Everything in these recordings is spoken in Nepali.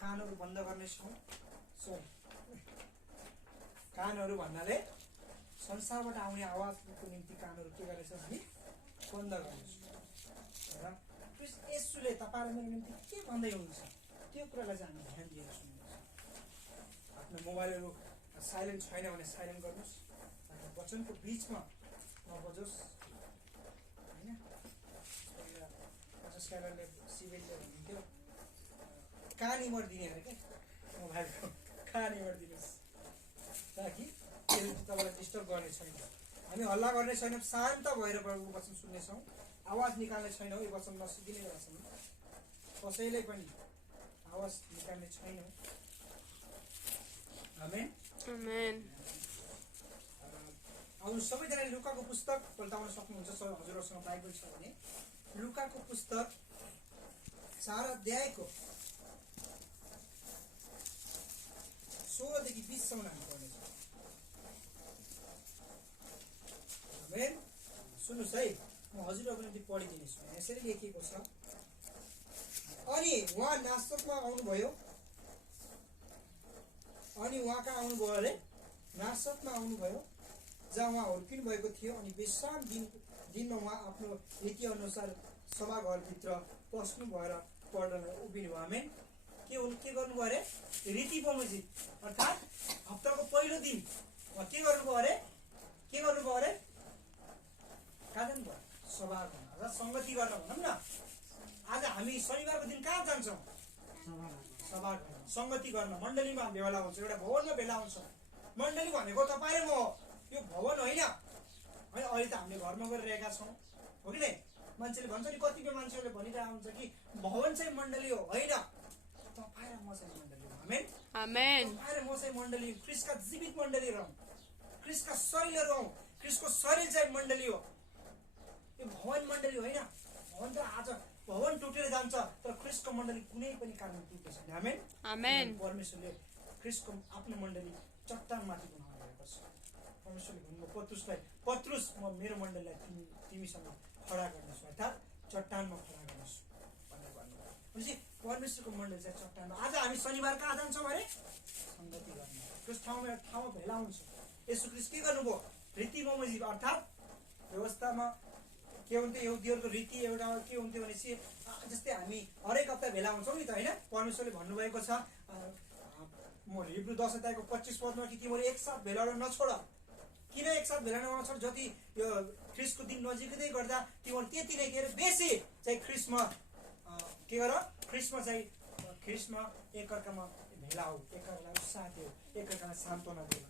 कानहरु बन्द गर्नेछौँ। कानहरु भन्नाले संसारबाट आउने आवाजको निम्ति कानहरु के गर्नेछौँ हामी बन्द गर्नेछौँ र येशूले तपाईहरु मेरो निम्ति के भन्दै हुनुहुन्छ त्यो कुरालाई चाहिँ हामी ध्यान दिएर सुन्नुपर्छ। आफ्नो मोबाइलहरु साइलेन्ट छैन भने साइलेन्ट गर्नुस्, वचनको बीचमा नबजोस् हैन। जसले सिभिलले भन्नुहुन्थ्यो कानीमर दिने अरे के मोबाइलको कानीमर दिनुस् ताकि त्यसले तपाईलाई डिस्टर्ब गर्ने छैन। हामी हल्ला गर्ने छैनौँ, शान्त भएर प्रभुको वचन सुन्नेछौँ, आवाज निकाल्ने छैनौँ। यो वचन नसिकिने वचन कसैले पनि आवाज निकाल्ने छैनौँ। आमेन आमेन। अब सबैजनाले लुकाको पुस्तक पल्टाउन सक्नुहुन्छ हजुरहरूसँग बाइबल छ भने। लुकाको पुस्तक 4 अध्यायको 16 देखि 20 सम्म हामी पढ्नेछौँ। आमेन। सुन्नुहोस् है, म हजुरहरूको निम्ति पढिदिनेछु। यसरी लेखिएको छ, अनि उहाँ नासरतमा आउनुभयो। अनि उहाँ कहाँ आउनुभयो अरे? नासरतमा आउनुभयो, जहाँ उहाँ हुर्किनु भएको थियो। अनि विश्राम दिनमा उहाँ आफ्नो रीति अनुसार सभाघरभित्र पस्नु भएर पढ्न उभिनु। आमेन। के गर्नुभयो अरे? रीति बमोजिम अर्थात् हप्ताको पहिलो दिन उहाँ के गर्नुभयो अरे? कहाँ जानुभयो? सभाघरमा र संगति गर्न भनौँ न। आज हामी शनिबारको दिन कहाँ जान्छौँ? सभाघरमा संगति गर्न, मण्डलीमा भेला हुन्छ, एउटा भवनमा भेला हुन्छ। मण्डली भनेको तपाईँ र म, यो भवन होइन। अहिले त हामीले घरमा गरिरहेका छौँ, हो कि नै? मान्छेले भन्छ नि, कतिपय मान्छेहरूले भनिरहेको हुन्छ कि भवन चाहिँ मण्डली हो। होइन, तपाईँ र म चाहिँ मण्डली हो। आमेन आमेन। तपाईँ र म चाहिँ मण्डली, क्रिस्टका जीवित मण्डली रहौँ, क्रिस्टका शरीरहरू हौँ। क्रिस्टको शरीर चाहिँ मण्डली हो। यो भवन मण्डली होइन। भवन त आज भवन टुटेर जान्छ, तर क्रिस्टको मण्डली कुनै पनि कारणले टुट्छ। आमेन आमेन। परमेश्वरले क्रिस्टको आफ्नो मण्डली चट्टानमाथि बनाउनु भएको छ। परमेश्वरले भन्नुभयो पत्रुसलाई, पत्रुस म मेरो मण्डलीलाई तिमीसँग खडा गर्नेछु, अर्थात् चट्टानमा खडा गर्नेछु भनेर भन्नुभयो। भनेपछि परमेश्वरको मण्डली चाहिँ चट्टानमा। आज हामी शनिबार कहाँ जान्छौँ अरे? संगति गर्न। त्यस ठाउँमा भेला हुन्छ। येशू ख्रीष्ट के गर्नुभयो? रीति बमोजिम अर्थात् व्यवस्थामा के हुन्थ्यो? यहुदीहरूको रीति एउटा के हुन्थ्यो भनेपछि जस्तै हामी हरेक हप्ता भेला हुन्छौँ नि त, होइन? परमेश्वरले भन्नुभएको छ म हिब्रू 10 अध्यायको 25 पदमा कि तिमीहरू एकसाथ भेला नछोड। किन एकसाथ भेला नछोड? जति यो ख्रीष्टको दिन नजिकै गर्दा तिमीहरू त्यति नै के अरे बेसी चाहिँ ख्रीष्टमा के गर? ख्रीष्टमा एकअर्कामा भेला हो, एकअर्कालाई उत्साह दियो, एकअर्कालाई सान्त्वना दियो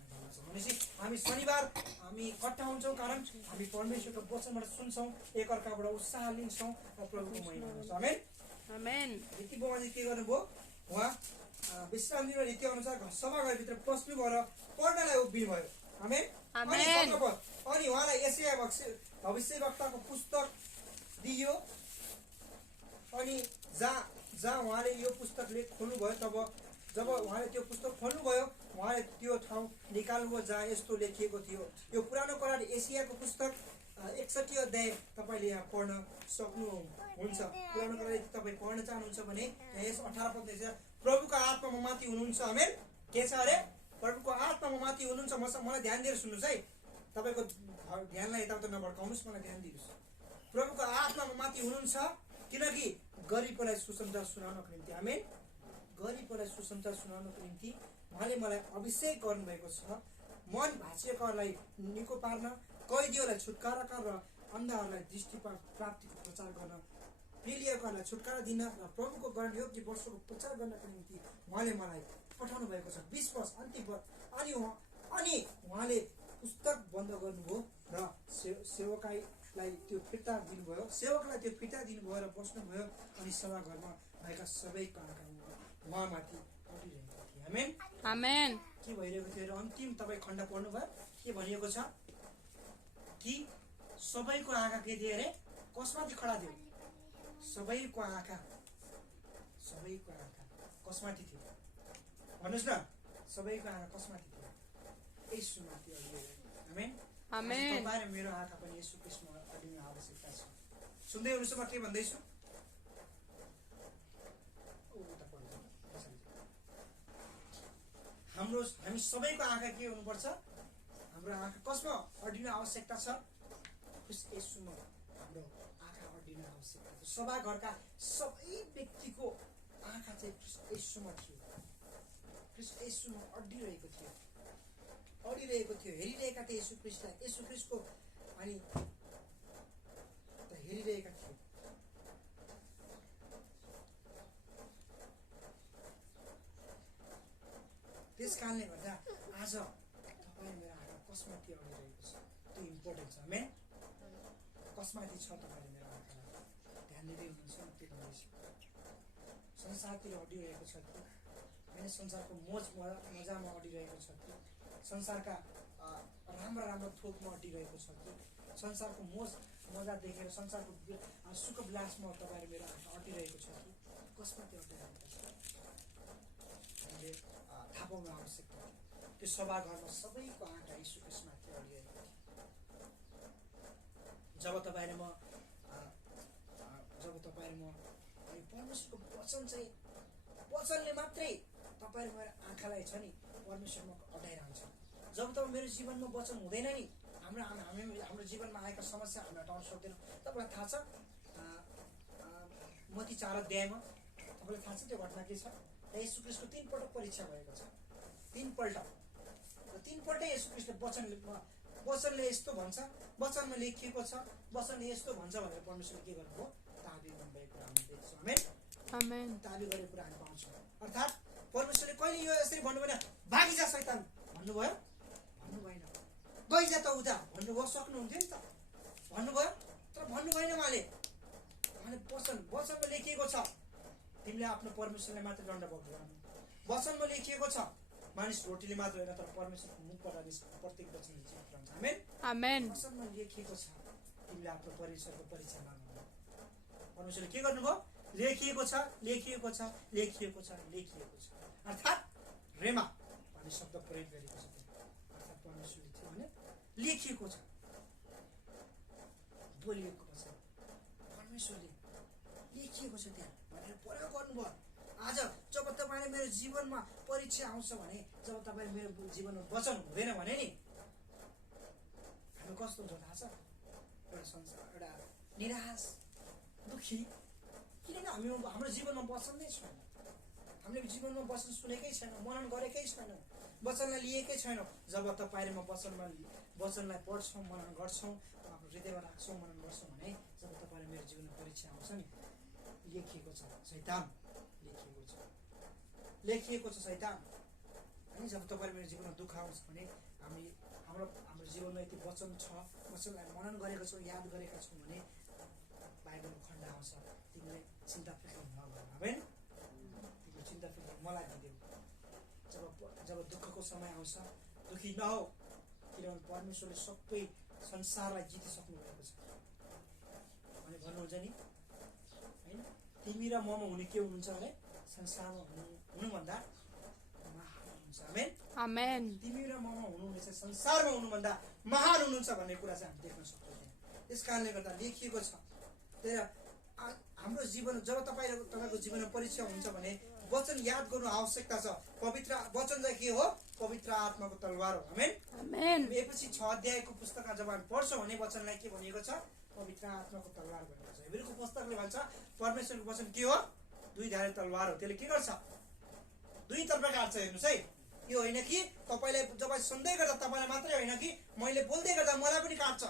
भनेपछि हामी शनिबार हामी इकट्ठा हुन्छौँ, कारण हामी परमेश्वरको वचनबाट सुन्छौँ, एकअर्काबाट उत्साह लिन्छौँ र प्रभुको महिमा गर्छौँ। आमेन आमेन। रीति बमोजिम के गर्नुभयो? उहाँ विश्राम दिनमा रीति अनुसार सभाघरभित्र पस्नु भएर पढ्नलाई उभिनु भयो। आमेन आमेन। अनि उहाँलाई यशाया भविष्यवक्ताको पुस्तक दियो। अनि जहाँ उहाँले यो पुस्तकले खोल्नुभयो, तब जब उहाँले त्यो पुस्तक खोल्नुभयो, उहाँले त्यो ठाउँ निकाल्नुभयो जहाँ यस्तो लेखिएको थियो। यो पुरानो करार एसियाको पुस्तक 61 अध्याय तपाईँले यहाँ पढ्न सक्नुहुन्छ। पुरानो करार यदि तपाईँ पढ्न चाहनुहुन्छ भने यस 18 पद लेख्छ, प्रभुको आत्मा म माथि हुनुहुन्छ। आमेन। के छ अरे? प्रभुको आत्मा म माथि हुनुहुन्छ। मलाई ध्यान दिएर सुन्नुहोस् है, तपाईँको ध्यानलाई यताउता नभड्काउनुहोस्, मलाई ध्यान दिनुहोस्। प्रभुको आत्मा म माथि हुनुहुन्छ, किनकि गरिबलाई सुसमाचार सुनाउनको निम्ति। आमेन। गरिबलाई सुसमाचार सुनाउनको निम्ति उहाँले मलाई अभिषेक गर्नुभएको छ। मन भाँचिएकाहरूलाई निको पार्न, कैदीहरूलाई छुटकाराका र अन्धाहरूलाई दृष्टि प्राप्तिको प्रचार गर्न, पिलिएकाहरूलाई छुटकारा दिन र प्रभुको ग्रहण योग्य वर्षको प्रचार गर्नको निम्ति उहाँले मलाई पठाउनु भएको छ। 20 वर्ष अन्तिम वर्ष। अनि उहाँले पुस्तक बन्द गर्नुभयो र सेवकलाई त्यो फिर्ता दिनुभयो, र बस्नुभयो। अनि सभाघरमा भएका सबैको आँखा उहाँमाथि पढिरहेको थियो। आमेन आमेन। के भइरहेको थियो? अन्तिम तपाईँ खण्ड पढ्नुभयो, के भनिएको छ कि सबैको आँखा के थियो अरे? कसमाथि खडा थियो? सबैको आँखा कसमाथि थियो? भन्नुहोस् न, सबैको आँखा कसमाथि थियो? येशूमाथि अडिएको। आमेन आमेन। तपाईँ र मेरो आँखा पनि येशू ख्रीष्टमा अडिनु आवश्यकता छ। सुन्दै हुनुहोस् म के भन्दैछु? सबैको आँखा के हुनुपर्छ? हाम्रो आँखा कसमा अडिनु आवश्यकता छ? ख्रिस्ट येशूमा हाम्रो आँखा अडिनु आवश्यकता छ। सभाघरका सबै व्यक्तिको आँखा चाहिँ ख्रिस्ट येशूमा थियो, ख्रिस्ट येशूमा अडिरहेको थियो, हेरिरहेका थिए येशू ख्रिस्टलाई, येशू ख्रिस्टको अनि हेरिरहेका थिए। त्यस कारणले गर्दा आज तपाईँ मेरो आँखा कसमाथि अडिरहेको छ त्यो इम्पोर्टेन्ट छ। आमेन। कसमाथि छ तपाईँले मेरो आँखालाई ध्यान दिँदै हुनुहुन्छ? त्यो भन्दैछु संसारतिर अडिरहेको छ कि होइन? संसारको मजामा अडिरहेको छ कि? संसारका राम्रा राम्रा थोकमा अडिरहेको छ कि? संसारको मजा देखेर संसारको सुख विलासमा तपाईँहरू मेरो आँखा अटिरहेको छ कि? कसमाथि अटिरहेको छ? हामीले थाहा पाउनु आवश्यकता हो। त्यो सभाघरमा सबैको आँखा यीशु ख्रिस्टमाथि अडिरहेको थियो। जब तपाईँ र म अनि परमेश्वरको वचन चाहिँ वचनले मात्रै तपाईँ र मेरो आँखालाई छ नि परमेश्वरमा अडाइरहन्छ। जब तब मेरो जीवनमा वचन हुँदैन नि हाम्रो जीवनमा आएका समस्या हामी हटाउन सक्दैनौँ। तपाईँलाई थाहा छ मत्ती 4 अध्यायमा तपाईँलाई थाहा छ त्यो घटना के छ? येशू ख्रिस्टको 3 पटक परीक्षा भएको छ। 3 पल्ट र 3 पल्टै येशू ख्रिस्टले वचनले यस्तो भन्छ, वचनमा लेखिएको छ, वचनले यस्तो भन्छ भनेर परमेश्वरले के गर्नुभयो? दाबी गर्नुभएको कुरा हामी देख्छौँ। आमेन। आमेन। दाबी गरेको कुरा हामी पाउँछौँ। अर्थात् परमेश्वरले कहिले यो यसरी भन्नु भएन, भागी जा शैतान भन्नुभयो? भन्नु भएन। गइजा त उता भन्नुभयो? सक्नुहुन्थ्यो नि त, भन्नुभयो? तर भन्नु भएन। उहाँले वचनमा लेखिएको छ तिमीले आफ्नो परमेश्वरलाई मात्र दण्ड भोग्नु। वचनमा लेखिएको छ मानिस रोटीले मात्र होइन तर परमेश्वरको मुखबाट निस्केको प्रत्येक वचन जीवित रहन्छ। आमेन। आमेन। वचनमा लेखिएको छ तिमीले आफ्नो परमेश्वरको परीक्षा माग्नु। परमेश्वरले के गर्नुभयो? लेखिएको छ, लेखिएको छ, लेखिएको छ, लेखिएको छ। अर्थात् रेमा भन्ने शब्द प्रयोग गरेको छ। अर्थात् परमेश्वरले थियो भने लेखिएको छ, बोलिएको छ, परमेश्वरले लेखिएको छ त्यहाँ भनेर प्रयोग गर्नुभयो। आज जब तपाईँले मेरो जीवनमा परीक्षा आउँछ भने, जब तपाईँ मेरो जीवनमा वचन हुँदैन भने नि हामी कस्तो हुन्छ थाहा छ? एउटा संसार, एउटा निराश, दुखी। किनकि हाम्रो जीवनमा वचन नै छैन। हामीले जीवनमा वचन सुनेकै छैन, मनन गरेकै छैन, वचनलाई लिएकै छैनौँ। जब तपाईँ र म वचनलाई पढ्छौँ, मनन गर्छौँ, आफ्नो हृदयमा राख्छौँ, मनन गर्छौँ भने जब तपाईँले मेरो जीवनमा परीक्षा आउँछ नि, लेखिएको छ शैतान, लेखिएको छ शैतान। अनि जब तपाईँले मेरो जीवनमा दुःख आउँछ भने हाम्रो जीवनमा यति वचन छ, वचनलाई मनन गरेको छौँ, याद गरेका छौँ भने बाइबलको खण्ड आउँछ, तिमीले चिन्ता फिक्र नगर। आमेन। तिमीले चिन्ता फिक्र मलाई दिदेऊ। जब दुःखको समय आउँछ दुःखी नहो, किनभने परमेश्वरले सबै संसारलाई जितिसक्नु भएको छ भने भन्नुहुन्छ नि होइन? तिमी र ममा हुने के हुनुहुन्छ भने संसारमा हुनुभन्दा महान हुनुहुन्छ। आमेन। आमेन। तिमी र ममा हुनुहुने चाहिँ संसारमा हुनुभन्दा महान हुनुहुन्छ भन्ने कुरा चाहिँ हामी देख्न सक्छौँ। त्यस कारणले गर्दा लेखिएको छ। त्यही हाम्रो जीवन जब तपाईँको जीवनमा परीक्षा हुन्छ भने वचन याद गर्नु आवश्यकता छ। पवित्र वचन चाहिँ के हो? पवित्र आत्माको तलवार हो। आमेन। आमेन। एपछि 6 अध्यायको पुस्तकमा जब हामी पढ्छौँ भने वचनलाई के भनिएको छ? पवित्र आत्माको तलवार भनेको छ। हेब्रीको पुस्तकले भन्छ परमेश्वरको वचन के हो? 2 धारे तलवार हो। त्यसले के गर्छ? 2 तर्फ काट्छ। हेर्नुहोस् है, यो होइन कि तपाईँलाई जब सुन्दै गर्दा तपाईँलाई मात्रै होइन कि मैले बोल्दै गर्दा मलाई पनि काट्छ।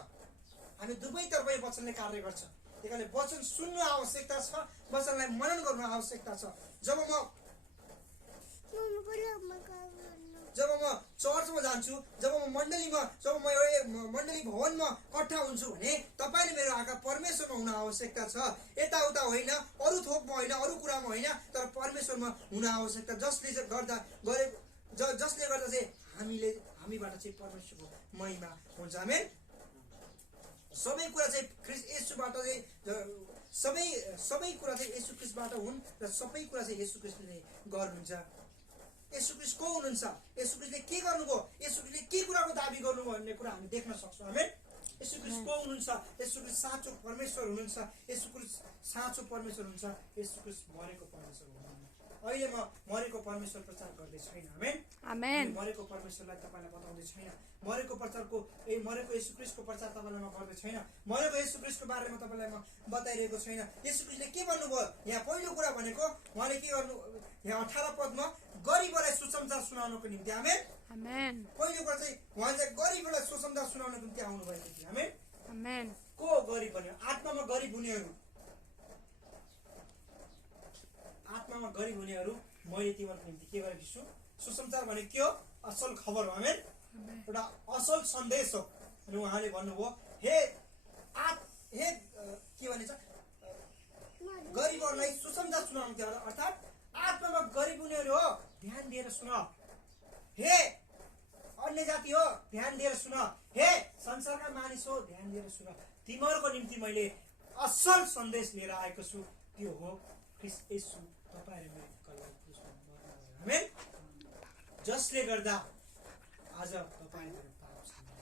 हामी दुवैतर्फ यो वचनले कार्य गर्छ। त्यही कारणले वचन सुन्नु आवश्यकता छ, वचनलाई मनन गर्नु आवश्यकता छ। जब म चर्चमा जान्छु, जब म मण्डली भवनमा कट्ठा हुन्छु भने तपाईँले मेरो आँखा परमेश्वरमा हुन आवश्यकता छ। यताउता होइन, अरू थोकमा होइन, अरू कुरामा होइन, तर परमेश्वरमा हुन आवश्यकता। जसले गर्दा चाहिँ हामीबाट चाहिँ परमेश्वरको महिमा हुन्छ। आमेन। सबै कुरा चाहिँ ख्रिस्ट येशूबाट चाहिँ सबै कुरा चाहिँ येशू ख्रिस्टबाट हुन् र सबै कुरा चाहिँ येशू ख्रिस्टले गर्नुहुन्छ। येशू ख्रिस्ट को हुनुहुन्छ? येशू ख्रिस्टले के गर्नुभयो? येशू ख्रिस्टले के कुराको दाबी गर्नुभयो भन्ने कुरा हामी देख्न सक्छौँ। आमेन। येशू ख्रीष्ट को हुनुहुन्छ? येशू ख्रीष्ट साँचो परमेश्वर हुनुहुन्छ। येशू ख्रीष्ट साँचो परमेश्वर हुनुहुन्छ। येशू ख्रीष्ट मरेको परमेश्वर हुनुहुन्छ। अहिले म मरेको परमेश्वर प्रचार गर्दै छैन। आमेन। मरेको परमेश्वरलाई तपाईँलाई बताउँदै छैन। मरेको येशू ख्रीष्टको प्रचार तपाईँलाई म गर्दै छैन। मरेको येशू ख्रीष्टको बारेमा तपाईँलाई म बताइरहेको छैन। येशू ख्रीष्टले के भन्नुभयो यहाँ? पहिलो कुरा भनेको उहाँले के गर्नु, यहाँ 18 पदमा गरिबलाई सुसमाचार सुनाउनको निम्ति। आमेन। पहिलो कुरा चाहिँ उहाँले चाहिँ गरिबलाई सुसमाचार सुनाउनको निम्ति आउनु भएको थियो। आमेन। को गरिब भन्यो? आत्मामा गरिब हुनेहरू। आत्मामा गरिब हुनेहरू मैले तिमीहरूको निम्ति के गरेको छु? सुसमाचार भनेको के हो? असल खबर हो। आमेन। एउटा असल सन्देश हो। अनि उहाँले भन्नुभयो हे के भनिन्छ, गरिबहरूलाई सुसमाचार सुनाउनु थियो। अर्थात् आत्मामा गरिब हुनेहरू हो, ध्यान दिएर सुन। हे अन्य जाति हो, ध्यान दिएर सुन। हे संसारका मानिस हो, ध्यान दिएर सुन। तिमीहरूको निम्ति मैले असल सन्देश लिएर आएको छु। त्यो हो ख्रीष्ट येशू तपाईहरु मेरो कल्याण क्रुसमा मर्नुभयो। आमेन। जसले गर्दा आज तपाईहरु पाप क्षमा।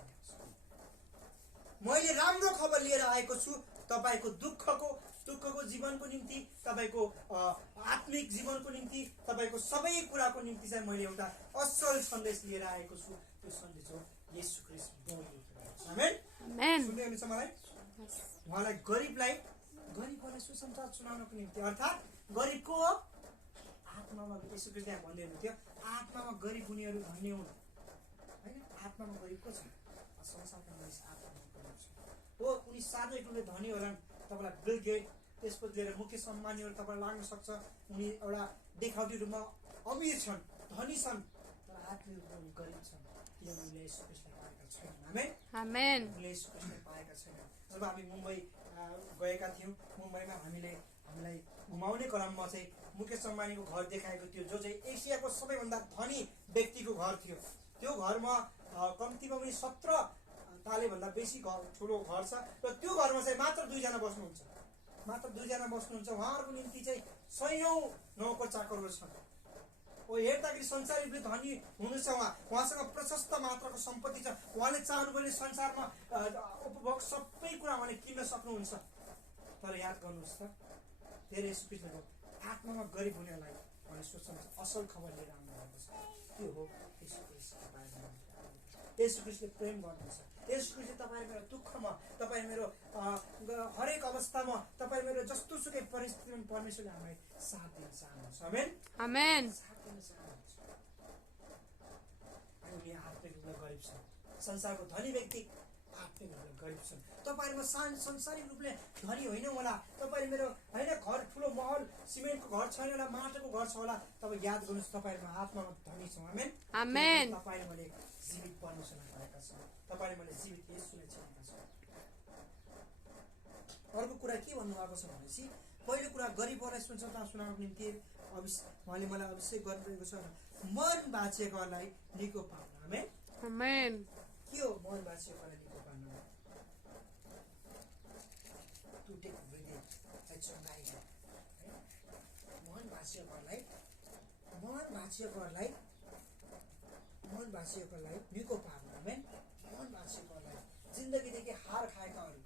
मैले राम्रो खबर लिएर आएको छु तपाईको दुःखको जीवनको निम्ति, तपाईको आत्मिक जीवनको निम्ति, तपाईको सबै कुराको निम्ति चाहिँ मैले एउटा असल सन्देश लिएर आएको छु। त्यो सन्देश हो येशू ख्रीष्ट बोल्नुहुन्छ। आमेन। आमेन। सुन्दै हुनुहुन्छ मलाई? उहाँलाई गरिबलाई सुसमाचार सुनाउनको निम्ति। अर्थात् गरिब को हो? आत्मामा। येशू ख्रीष्ट यहाँ भन्दै हुनुहुन्थ्यो आत्मामा गरिब हुनेहरू धन्य हुन्। हैन, आत्मामा गरिब को छ? संसारका मानिस आत्मामा गरिब छ हो। उनी सार्वजनिक रूपले धनी होलान्। तपाईँलाई बिल गेट, त्यसपछि लिएर मुख्य सम्मानीहरू तपाईँलाई लाग्न सक्छ। उनी एउटा देखावटी रूपमा अमीर छन्, धनी छन्, तर आत्मिक रूपमा उनी गरिब छन्। किनभने उनले येशू ख्रीष्टलाई पाएका छैनन्। आमेन। उनले येशू ख्रीष्टलाई पाएका छैनन्। जब हामी मुम्बई गएका थियौँ, मुम्बईमा हामीलाई घुमाउने क्रममा चाहिँ मुकेश अम्बानीको घर देखाएको थियो, जो चाहिँ एसियाको सबैभन्दा धनी व्यक्तिको घर थियो। त्यो घरमा कम्तीमा पनि 17 तालेभन्दा बेसी ठुलो घर छ र त्यो घरमा चाहिँ मात्र 2 जना बस्नुहुन्छ। उहाँहरूको निम्ति चाहिँ सयौं नौकर चाकरहरू छन्। हेर्दाखेरि संसारी रूपले धनी हुनुहुन्छ। उहाँसँग प्रशस्त मात्राको सम्पत्ति छ। उहाँले चाहनु भने संसारमा उपभोग सबै कुरा उहाँले किन्न सक्नुहुन्छ। तर याद गर्नुहोस् त, धेरै येशू ख्रीष्टको आत्मामा गरिब हुनेलाई उहाँले सोच्नुहुन्छ असल खबर लिएर आउनु भएको छ। त्यो हो येशू ख्रीष्ट। येशू ख्रीष्टले प्रेम गर्नुहुन्छ। येशू ख्रीष्टले तपाईँ मेरो दुःखमा, तपाईँ मेरो हरेक अवस्थामा, तपाईँ मेरो जस्तो सुकै परिस्थितिमा परमेश्वरले हामीलाई साथ दिन चाहनुहुन्छ। आमेन। आमेन। साथ दिन चाहनुहुन्छ। उनी आत्मिक रूपमा गरिब छन्। संसारको धनी व्यक्ति आत्मिक रूपमा गरिब छन्। तपाईहरुमा संसारिक रूपले धनी होइन होला। तपाईले मेरो हैन घर ठुलो महल सिमेन्टको घर छैन होला, माटोको घर छ होला। तपाईँ याद गर्नुहोस् तपाईहरुमा आत्मामा धनी छौँ। आमेन। आमेन। तपाईले मैले जीवित परमेश्वरलाई पाएका छौँ। तपाईले मैले जीवित येशूलाई चिनेका छौँ। अर्को कुरा के भन्नुभएको छ भनेपछि, पहिलो कुरा गरिबहरूलाई सुसमाचार सुनाउनको निम्ति उहाँले मलाई अभिषेक गर्नुभएको छ। मन भाँचिएकोलाई निको पाउन। आमेन। आमेन। के हो मन भाँचिएकोलाई निको पाउन? टुटेको हृदय चङ्गाइ। मन भाँचिएकोलाई निको पार्न। आमेन। मन भाँचिएकोलाई, जिन्दगीदेखि हार खाएकाहरू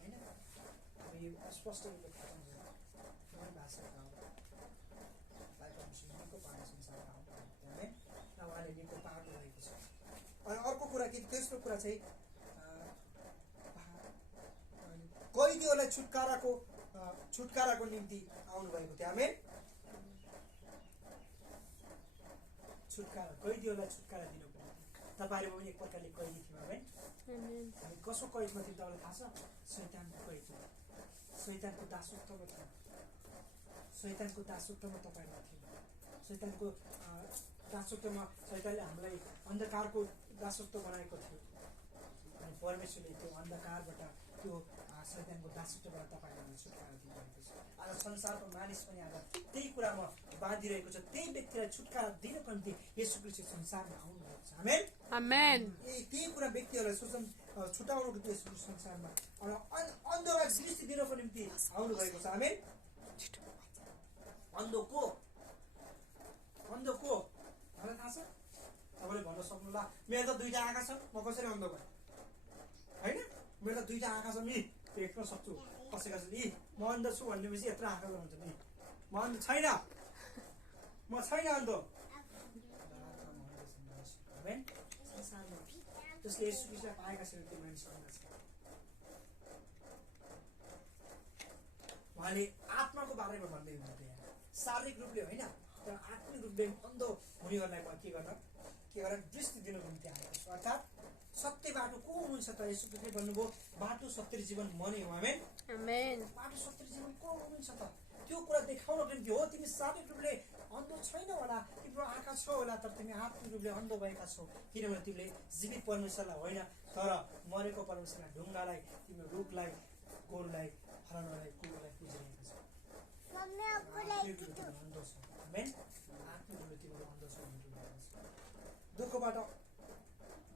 हैन, यो स्पष्ट रूपले थाहा हुन्छ। मन भाँचिएकाहरूलाई परमेश्वरले निको पार्न संसारमा आउनु। आमेन। र उहाँले निको पार्नु भएको छ। अनि अर्को कुरा के, तेस्रो कुरा चाहिँ कैदीहरूलाई छुटकाराको निम्ति आउनु भएको थियो। आमेन। कैदीहरूलाई छुटकारा दिनुको निम्ति। तपाईहरु पनि एक प्रकारले कैदी थियौ। आमेन। हामी कसो कैदमा थियौँ तपाईँलाई थाहा छ? शैतानको कैदमा, शैतानको दासत्वमा थियौँ। शैतानको दासत्वमा तपाईहरु थियौँ। शैतानको दासत्वमा शैतानले हामीलाई अन्धकारको दासत्व बनाएको थियो। अनि परमेश्वरले त्यो अन्धकारबाट, त्यो शैतानको दासत्वबाट तपाईहरुलाई छुटकारा दिनुभएको छ। आज संसारको मानिस पनि आज त्यही कुरामा बाँधिरहेको छ। त्यही व्यक्तिलाई छुटकारा दिनको निम्ति येशू ख्रीष्ट संसारमा आउनुभएको छ। आमेन। आमेन। त्यही कुरा व्यक्तिहरूलाई छुटाउनको निम्ति येशू संसारमा अन्धलाई दृष्टि दिनको निम्ति आउनुभएको छ। आमेन। अन्धो को मलाई थाहा छ? तपाईँले भन्न सक्नुहोला मेरो त 2टा आँखा छन्, म कसरी अन्धो भएँ? होइन, देख्न सक्छु कसै कसैले म अन्ध छु भनेपछि यत्रो आँखा हुन्छ नि म अन्ध छैन म छैन अन्ध संसारमा जसले यसो ख्रीष्टलाई पाएका छैन त्यो मानिस अन्ध छ उहाँले आत्माको बारेमा भन्दै हुनुहुन्थ्यो यहाँ शारीरिक रूपले होइन तर आत्मिक रूपले अन्धो हुनेहरूलाई म के गर्न दृष्टि दिनुको निम्ति आएको छु अर्थात् सत्य बाटो को हुनुहुन्छ त यसो ख्रीष्टले भन्नुभयो बाटो सत्य जीवन म नै हो आमेन बाटो सत्य जीवन को हुनुहुन्छ त त्यो कुरा देखाउनको निम्ति हो तिमी शारीरिक रूपले अन्धो छैन होला तिम्रो आँखा छ होला तर तिमी आत्मिक रूपले अन्धो भएका छौ किनभने तिमीले जीवित परमेश्वरलाई होइन तर मरेको परमेश्वरलाई ढुङ्गालाई तिम्रो रुखलाई गोरुलाई फलानालाई कुकुरलाई पुजिरहेका छौ अन्धो छ आमेन आत्मिक रूपले तिम्रो अन्धो छ दुःखबाट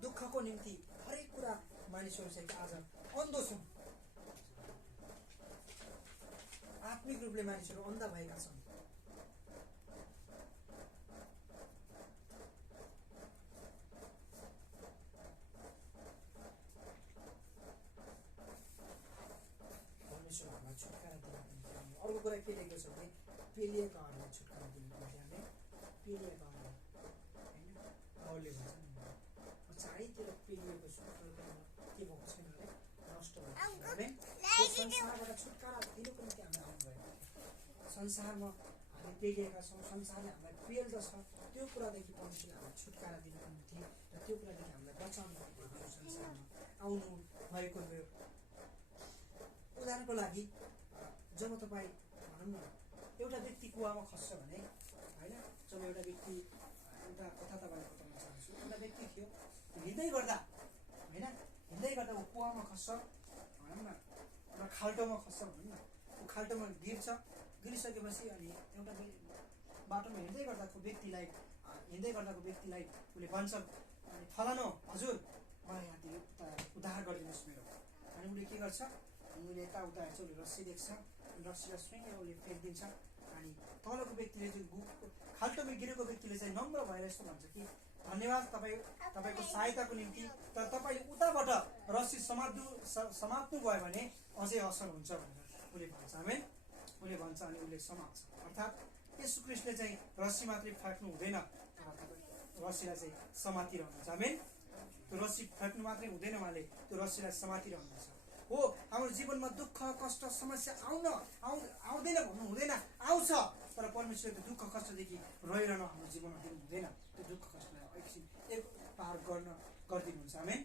दुःखको निम्ति हरेक कुरा मानिसहरू चाहिँ आज अन्धो छन् आत्मिक रूपले मानिसहरू अन्ध भएका छन् परमेश्वर हामीलाई छुटकारा दिनको निम्ति अर्को कुरा के लेखेको छ भने पेलिएकाहरूलाई छुटकारा दिनको निम्ति हामी पेलिएकाहरूलाई होइन पावलले भन्छ नि चारैतिर पेलिएको छु के भएको छैन अरे नष्ट भएको संसारबाट छुटकारा दिनुको निम्ति हामी आउनुभएको संसारमा हामी पेलिएका छौँ संसारले हामीलाई पेल्दछ त्यो कुरादेखि परमेश्वरले हामीलाई छुटकारा दिनुको निम्ति र त्यो कुरादेखि हामीलाई बचाउनु भएको संसारमा आउनु भएको भयो उदाहरणको लागि जब तपाईँ भनौँ न एउटा व्यक्ति कुवामा खस्छ भने होइन जब एउटा व्यक्ति एउटा कथा तपाईँलाई बताउन चाहन्छु एउटा व्यक्ति थियो हिँड्दै गर्दा होइन हिँड्दै गर्दा ऊ कुवामा खस्छ भनौँ न एउटा खाल्टोमा खस्छ भनौँ न ऊ खाल्टोमा गिरिसकेपछि अनि एउटा बाटोमा हिँड्दै गर्दाको व्यक्तिलाई उसले भन्छ अनि फलानु हजुर मलाई यहाँ उद्धार गरिदिनुहोस् मेरो अनि उसले के गर्छ उसले यताउता हेर्छ उसले रस्सी देख्छ रस्सीलाई स्वयं उसले फ्याँकिदिन्छ अनि तलको व्यक्तिले चाहिँ खाल्टोमा गिरेको व्यक्तिले चाहिँ नम्र भएर यस्तो भन्छ कि धन्यवाद तपाईँको सहायताको निम्ति तर तपाईँले उताबाट रस्सी समात्नु भयो भने अझै असर हुन्छ भनेर उसले भन्छ आमेन उसले भन्छ अनि उसले समात्छ अर्थात् येशू ख्रीष्टले चाहिँ रस्सी मात्रै फ्याँक्नु हुँदैन रस्सीलाई चाहिँ समातिरहनुहुन्छ आमेन त्यो रस्सी फ्याँक्नु मात्रै हुँदैन उहाँले त्यो रस्सीलाई समातिरहनुहुन्छ हो हाम्रो जीवनमा दुःख कष्ट समस्या आउँदैन भन्नु हुँदैन आउँछ तर परमेश्वरले त्यो दुःख कष्टदेखि रहिरहनु हाम्रो जीवनमा दिनु हुँदैन त्यो दुःख कष्टलाई एकछिन एक पार गरिदिनुहुन्छ आमेन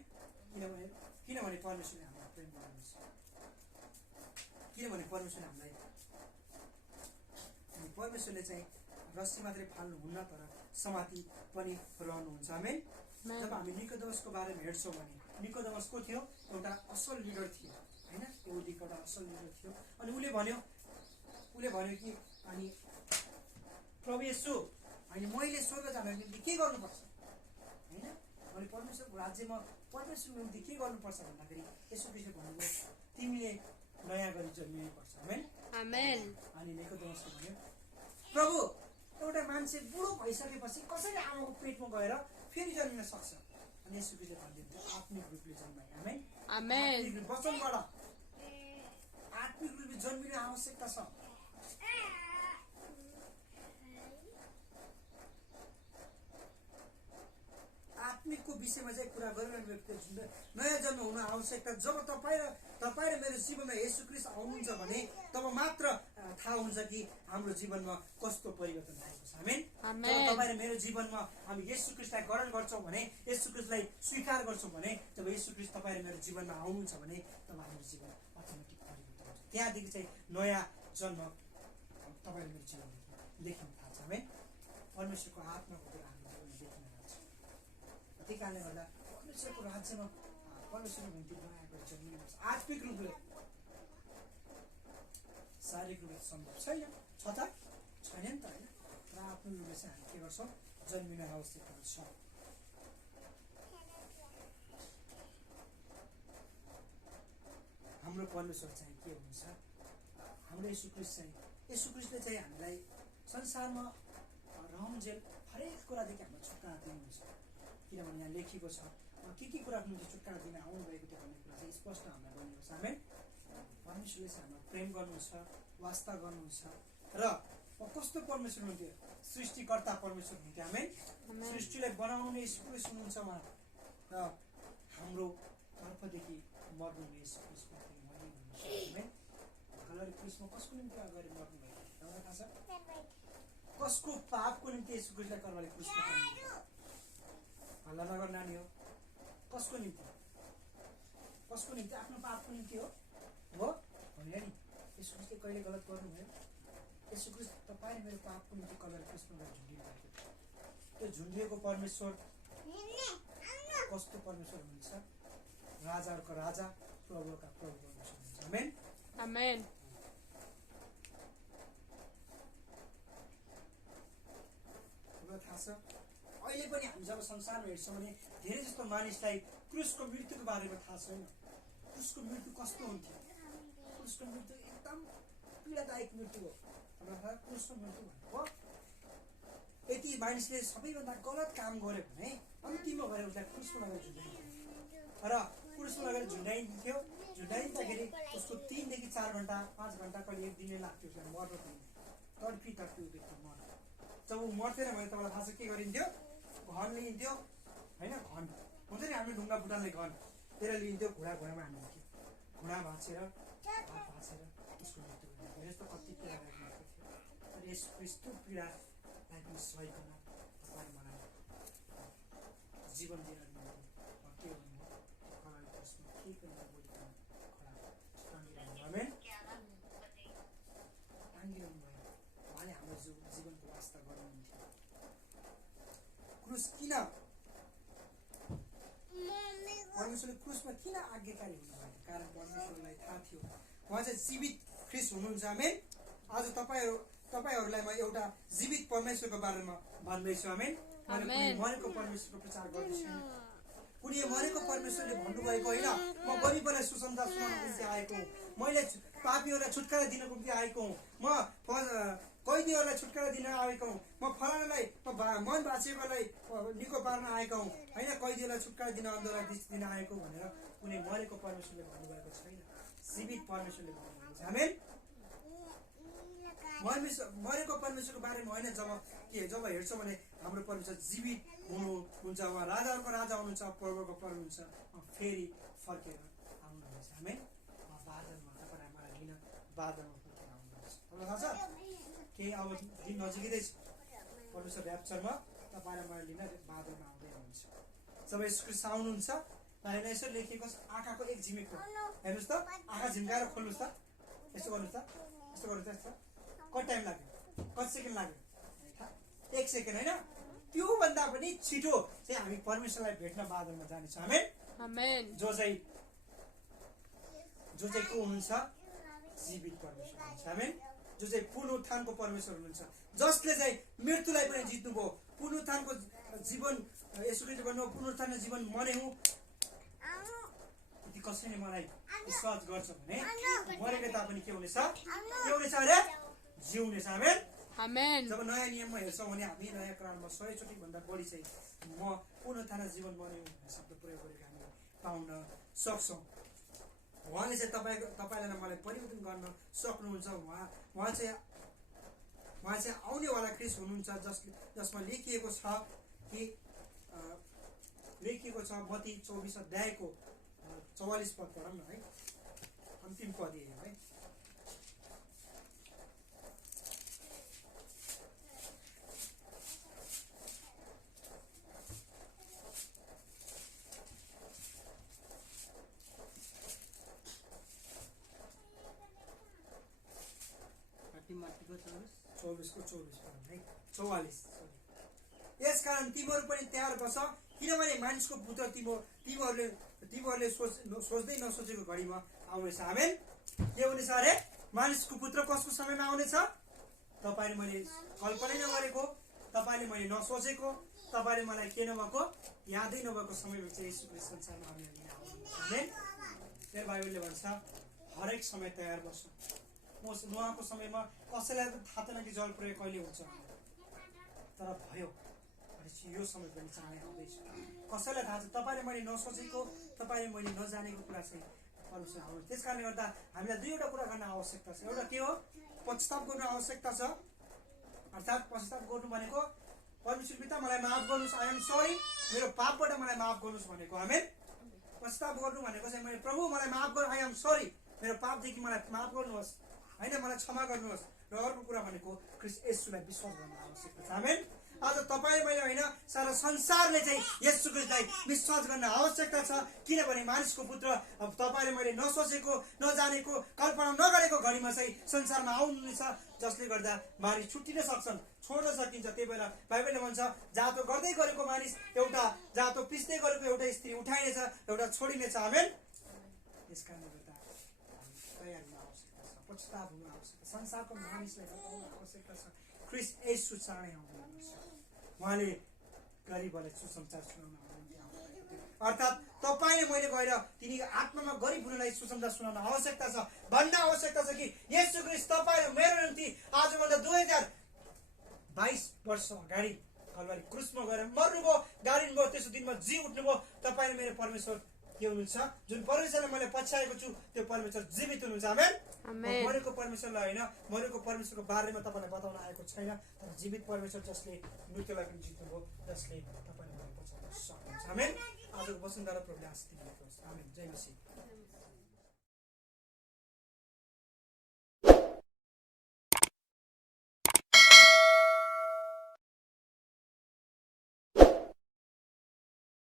किनभने परमेश्वरले हामीलाई प्रेम गर्नुहुन्छ किनभने परमेश्वरले चाहिँ रस्सी मात्रै फाल्नुहुन्न तर समाति पनि रहनुहुन्छ आमेन जब हामी निकोदेमसको बारेमा हेर्छौँ भने निकोदेमस को थियो एउटा असल लिडर थियो होइन यहुदीको एउटा असल लिडर थियो अनि उसले भन्यो कि अनि प्रभु येशू अनि मैले स्वर्ग जानको निम्ति के गर्नुपर्छ होइन मैले परमेश्वरको राज्यमा परमेश्वरको निम्ति के गर्नुपर्छ भन्दाखेरि येशू ख्रीष्टले भन्नुभयो तिमीले नयाँ गरी जन्मिनुपर्छ आमेन अनि निकोदेमसले भन्यो प्रभु एउटा मान्छे बुढो भइसकेपछि कसरी आमाको पेटमा गएर फेरि जन्मिन सक्छ अनि येशू ख्रीष्टले भन्दिन्छ आत्मिक रूपले जन्माए आमेन वचनबाट आत्मिक रूपले जन्मिने आवश्यकता छ आत्मिकको विषयमा चाहिँ कुरा गरिरहनु व्यक्ति नयाँ जन्म हुन आवश्यकता जब तपाईँ र मेरो जीवनमा येशू ख्रीष्ट आउनुहुन्छ भने तब मात्र थाहा हुन्छ कि हाम्रो जीवनमा कस्तो परिवर्तन आएको छ आमेन जब तपाईँ र मेरो जीवनमा हामी येशू ख्रीष्टलाई ग्रहण गर्छौँ भने येशू ख्रीष्टलाई स्वीकार गर्छौँ भने जब येशू ख्रीष्ट तपाईँ र मेरो जीवनमा आउनुहुन्छ भने तब हाम्रो जीवन अटोमेटिक परिवर्तन हुन्छ त्यहाँदेखि चाहिँ नयाँ जन्म तपाईँ र मेरो जीवनदेखि देखिन थाल्छ आमेन परमेश्वरको आत्माको कुरा हाम्रो जीवनमा देखिन थाल्छ त्यही कारणले गर्दा परमेश्वरको राज्यमा परमेश्वरको निम्ति नयाँ गरी जन्मिनुपर्छ आत्मिक रूपले शारीरिक रूपले सम्भव छैन छ त छैन नि त होइन र आत्मिक रूपले चाहिँ हामी के गर्छौँ जन्मिन आवश्यकता छ हाम्रो परमेश्वर चाहिँ के हुनुहुन्छ हाम्रो येशू ख्रीष्टले चाहिँ हामीलाई संसारमा रहन्जेल हरेक कुरादेखि हामीलाई छुटकारा दिनुहुन्छ किनभने यहाँ लेखिएको छ के कुराको निम्ति छुटकारा दिन आउनुभएको थियो भन्ने कुरा चाहिँ स्पष्ट हामीलाई बनेको छ आमेन परमेश्वरले चाहिँ हामीलाई प्रेम गर्नुहुन्छ, वास्ता गर्नुहुन्छ र कस्तो परमेश्वर हुनुहुन्थ्यो? सृष्टिकर्ता परमेश्वर हुनुहुन्थ्यो। आमेन। सृष्टिलाई बनाउने यीशु ख्रीष्ट हुनुहुन्छ उहाँ र हाम्रो तर्फदेखि मर्नुहुने यीशु ख्रीष्ट हुनुहुन्छ। आमेन। कलवरी क्रुसमा कसको निम्ति अगाडि मर्नुभयो? तपाईँलाई थाहा छ? कसको पापको निम्ति यीशु ख्रीष्टलाई कलवरी क्रुसमा चढाउनुभयो? हल्ला नगर नानी हो। कसको निम्ति? कसको निम्ति? आफ्नो पापको निम्ति हो होइन नि? यीशु ख्रीष्टले कहिले गलत गर्नुभयो? यीशु ख्रीष्ट तपाईँ मेरो पापको निम्ति कलवरी क्रुसमा गएर झुन्डिनु भएको थियो। त्यो झुन्डिएको परमेश्वर कस्तो परमेश्वर हुनुहुन्छ? राजाहरूको राजा, प्रभुका प्रभु परमेश्वर हुनुहुन्छ। आमेन। आमेन। थाहा छ अहिले पनि हामी जब संसारमा हेर्छौँ भने धेरै जस्तो मानिसलाई क्रुसको मृत्युको बारेमा थाहा छैन। क्रुसको मृत्यु कस्तो हुन्थ्यो? क्रुसको मृत्यु एकदम पीडादायक मृत्यु हो। तपाईँलाई क्रुसको मृत्यु भनेको यति मानिसले सबैभन्दा गलत काम गर्यो भने अन्तिममा गएर उसलाई क्रुसमा लगेर झुन्डाइन्थ्यो र क्रुसमा लगेर झुन्डाइन्थ्यो। झुन्डाइँदाखेरि उसको 3 देखि 4 घन्टा 5 घन्टा कहिले 1 दिनै लाग्थ्यो उसलाई मर्नको निम्ति। तडपी ऊ व्यक्ति मर्यो। जब ऊ मर्थेन भने तपाईँलाई थाहा छ के गरिन्थ्यो? घन लिइन्थ्यो होइन? घन हुन्छ नि, हाम्रो ढुङ्गा बुटाल्ने घन त्यसलाई लिइन्थ्यो, घुँडामा हानिन्थ्यो। घुँडा भाँचेर हात भाँचेर उसको मृत्यु गरिन्थ्यो। यस्तो कति पीडा लाग्एको थियो। तर यस्तो पीडालाई पनि सहिकन तपाईँ मलाई जीवन दिन निम्ति के भन्नुभयो? कलवरी क्रुसमा के पनि बोलिकन खडा टाँगिरहनु। आमेन। टाँगिरहनु भयो। उहाँले हाम्रो जीवनको वास्ता गर्नुहुन्थ्यो। क्रुस किन परमेश्वरले क्रुसमा किन आज्ञाकारी हुनुभयो? कारण परमेश्वरलाई थाहा थियो उहाँ चाहिँ जीवित ख्रीष्ट हुनुहुन्छ। आमेन। आज तपाईँहरूलाई म एउटा जीवित परमेश्वरको बारेमा भन्दैछु। आमेन। मैले कुनै मरेको परमेश्वरको प्रचार गर्दैछु। कुनै मरेको परमेश्वरले भन्नुभएको होइन म गरिबलाई सुसमाचार सुनाउनको निम्ति आएको हुँ, मैले पापीहरूलाई छुटकारा दिनको निम्ति आएको हुँ, म कैदीहरूलाई छुटकारा दिन आएको हुँ, म फलानालाई मन भाँचिएकोलाई निको पार्न आएको हुँ होइन, कैदीहरूलाई छुटकारा दिन, अन्धलाई दृष्टि दिन आएको भनेर कुनै मरेको परमेश्वरले भन्नुभएको छैन। जीवित परमेश्वरले भन्नुभएको छ। आमेन। मरेको परमेश्वरको बारेमा होइन। जब हेर्छौँ भने हाम्रो परमेश्वर जीवित हुनुहुन्छ। उहाँ राजाहरूको राजा हुनुहुन्छ, प्रभुको प्रभु हुनुहुन्छ। फेरि फर्केर आउनुहुन्छ। आमेन। बादलमा तपाईँ मलाई लिन बादलमा फर्केर आउनुहुन्छ। तपाईँलाई थाहा छ केही अब दिन नजिकै छ। परमेश्वर ऱ्याप्चरमा तपाईँलाई मलाई लिन बादलमा आउँदै हुनुहुन्छ। जब यीशु ख्रीष्ट आउनुहुन्छ होइन, यसो लेखिएको छ आँखाको एक झिमेको। हेर्नुहोस् त, आँखा झिम्काएर खोल्नुहोस् त, यस्तो गर्नुहोस् त, यस्तो गर्नुहोस् त। कति टाइम लाग्यो? कति सेकेन्ड लाग्यो? 1 सेकेन्ड होइन? त्योभन्दा पनि छिटो चाहिँ हामी परमेश्वरलाई भेट्न बादलमा जानेछौँ। आमेन। आमेन। जो चाहिँ को हुनुहुन्छ? जीवित परमेश्वर हुनुहुन्छ। आमेन। जो चाहिँ पुनरुत्थानको परमेश्वर हुनुहुन्छ, जसले चाहिँ मृत्युलाई पनि जित्नुभयो। पुनरुत्थानको जीवन यीशु ख्रीष्टले भन्नुभयो पुनरुत्थानको जीवन मरे हुँ। यदि कसैले मलाई विश्वास गर्छ भने मरेको तापनि के हुनेछ? के हुनेछ अरे? जिउनेछ। आमेन। आमेन। जब नयाँ नियममा हेर्छौँ भने हामी नयाँ करारमा 100 चोटि भन्दा बढी चाहिँ म पुनरुत्थान जीवन मरे हुँ भन्ने शब्द प्रयोग गरेको हामी पाउन सक्छौँ। उहाँले चाहिँ तपाईँलाई मलाई परिवर्तन गर्न सक्नुहुन्छ। उहाँ चाहिँ आउनेवाला ख्रीष्ट हुनुहुन्छ, जसमा लेखिएको छ कि मत्ती 24 अध्यायको 44 पद पढौँ न है। अन्तिम पद है। यसकारण तिमीहरू पनि तयार बस, किनभने मानिसको पुत्र तिमीहरूले सोच्दै नसोचेको घडीमा आउनेछ। आमेन। के हुनेछ अरे? मानिसको पुत्र कसको समयमा आउनेछ? तपाईँले मैले कल्पनै नगरेको, तपाईँले मैले नसोचेको, तपाईँले मलाई के नभएको, यादै नभएको समयमा चाहिँ यीशु ख्रीष्ट संसारमा आउनुहुन्छ। आमेन। त्यही बाइबलले भन्छ हरेक समय तयार बस। नुहाको समयमा कसैलाई थाहा थिएन कि जल प्रयोग कहिले हुन्छ, तर भयो। यो समय पनि चाँडै आउँदैछ। कसैलाई थाहा छ? तपाईँले मैले नसोचेको, तपाईँले मैले नजानेको कुरा चाहिँ परमेश्वर आउनु। त्यस कारणले गर्दा हामीलाई दुईवटा कुरा गर्न आवश्यकता छ। एउटा के हो? पश्चाताप गर्नु आवश्यकता छ। अर्थात् पश्चाताप गर्नु भनेको परमेश्वर पिता मलाई माफ गर्नुहोस्, आई एम सरी, मेरो पापबाट मलाई माफ गर्नुहोस् भनेको। आमेन। पश्चाताप गर्नु भनेको चाहिँ मैले प्रभु मलाई माफ गर्नु, आई एम सरी, मेरो पापदेखि मलाई माफ गर्नुहोस्, होइन, मलाई क्षमा गर्नुहोस्। र अर्को कुरा भनेको ख्रीष्ट येशूलाई विश्वास गर्न आवश्यकता छ। आमेन। आज तपाईँ मैले होइन, सारा संसारले चाहिँ येशू ख्रीष्टलाई विश्वास गर्न आवश्यकता छ। किनभने मानिसको पुत्र अब तपाईँले मैले नसोचेको, नजानेको, कल्पना नगरेको घडीमा चाहिँ संसारमा आउनुहुनेछ, जसले गर्दा मानिस छुट्टिन सक्छन्, छोड्न सकिन्छ। त्यही भएर बाइबलले भन्छ जातो गर्दै गरेको मानिस एउटा, जातो पिस्दै गरेको एउटा स्त्री उठाइनेछ, एउटा छोडिनेछ। आमेन। त्यस कारणले गर्दा तयार हुनु आवश्यकता छ, पश्चाताप हुनु आवश्यकता छ, संसारको मानिसलाई बताउनु आवश्यकता छ ख्रीष्ट येशू चाँडै आउनुहुन्छ। उहाँले गरिबलाई सुसमाचार सुनाउन आउनुहुन्छ। अर्थात् तपाईँले मैले गएर तिनी आत्मामा गरिब हुनुलाई सुसमाचार सुनाउन आवश्यकता छ, भन्न आवश्यकता छ कि येशू ख्रीष्ट तपाईँ मेरो निम्ति आजभन्दा 2022 वर्ष अगाडि कलवारी क्रुसमा गएर मर्नुभयो, गाडिनुभयो, त्यसो दिनमा जी उठ्नुभयो। तपाईँले मेरो परमेश्वर के हुनुहुन्छ? जुन परमेश्वरले मैले पछ्याएको छु त्यो परमेश्वर जीवित हुनुहुन्छ। आमेन। मरेको परमेश्वरलाई होइन, मरेको परमेश्वरको बारेमा तपाईँलाई बताउन आएको छैन, तर जीवित परमेश्वर जसले मृत्युलाई पनि जित्नुभयो, जसले तपाईँले मलाई बचाउन सक्नुहुन्छ। आमेन। आजको वचनद्वारा प्रभुले आशीष दिनुहोस्। आमेन। जय मसीह।